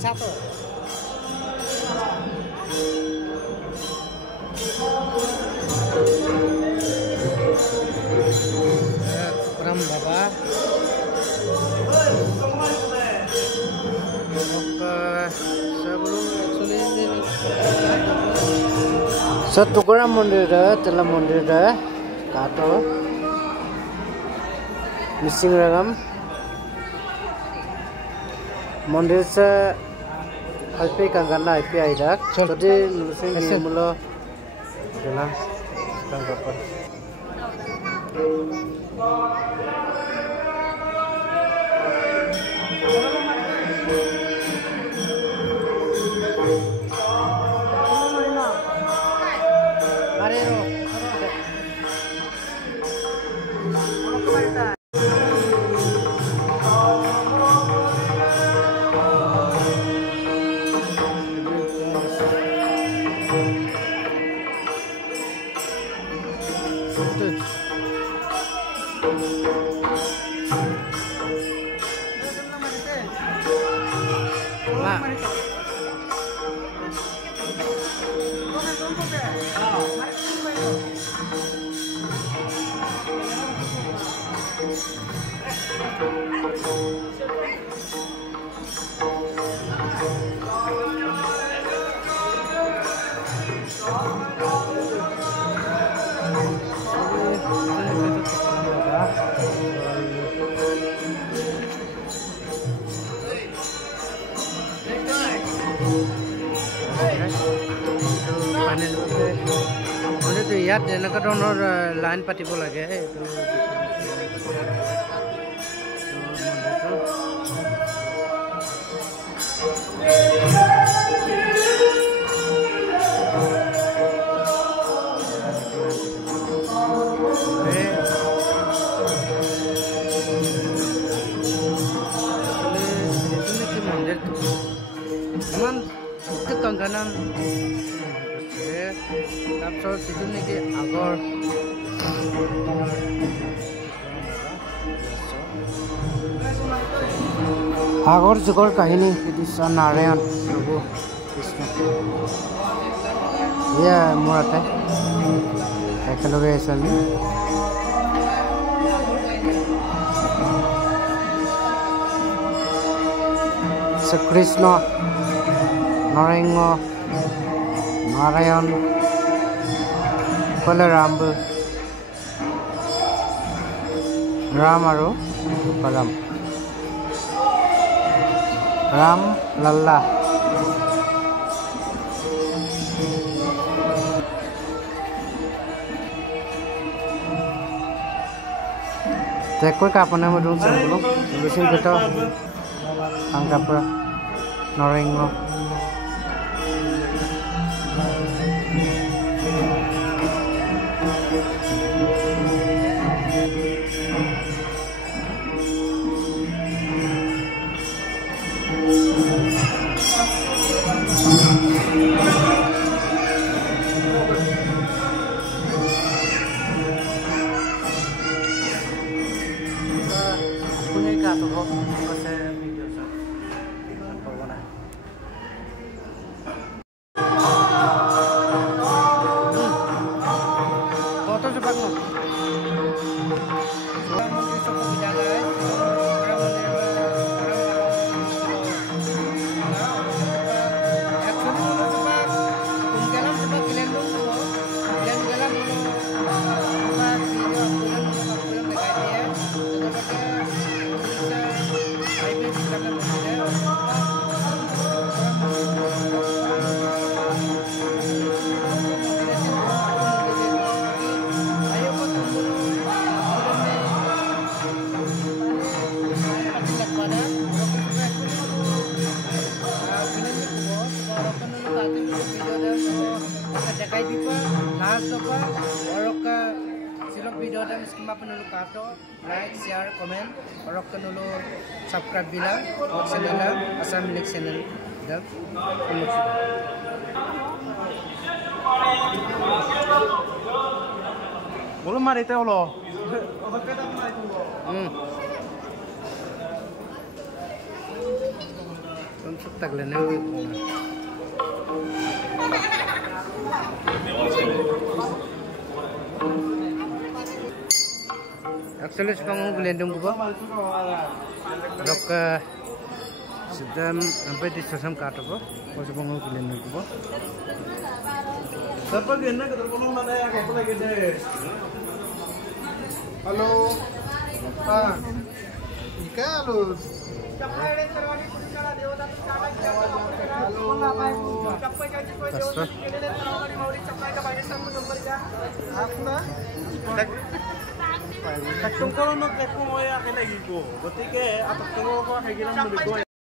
Satu. Kurang berapa? Oke, sebelum actually ini satu kurang mundur telah mundur kato missing ragam mundur se alpe kangana alpe aidak jadi nulising ini mulo jelas tanggapan ইয়াত এনেকুৱা ধৰণৰ line পাতিব লাগে এইটো ইমান কংকানান তাৰপিছত যিটো নেকি আগৰ যুগৰ কাহিনী কৃষ্ণ নাৰায়ণ প্ৰভু কৃষ্ণ এয়া মোৰ আটাই একেলগে আহিছোঁ আমি কৃষ্ণ নৰসিংহ নাৰায়ণ বলৰাম ৰাম আৰু Balram Ram লাল্লা Tekoi kapan nama dulu sebelum lurusin kita anggap Norengo Orok silok video dan skema penulu kato like share comment orok penulu subscribe bila channel asam milik channel dan belum mari teh lo untuk tagline actually sekarang gelendong gua rok sedang sampai di sesam kato gua pas sekarang gelendong gua siapa gena ketemu mana ya kau lagi deh halo apa ika lu Kung kono nagkakumuya kinagiko, gotike atak tungo ko kay ginang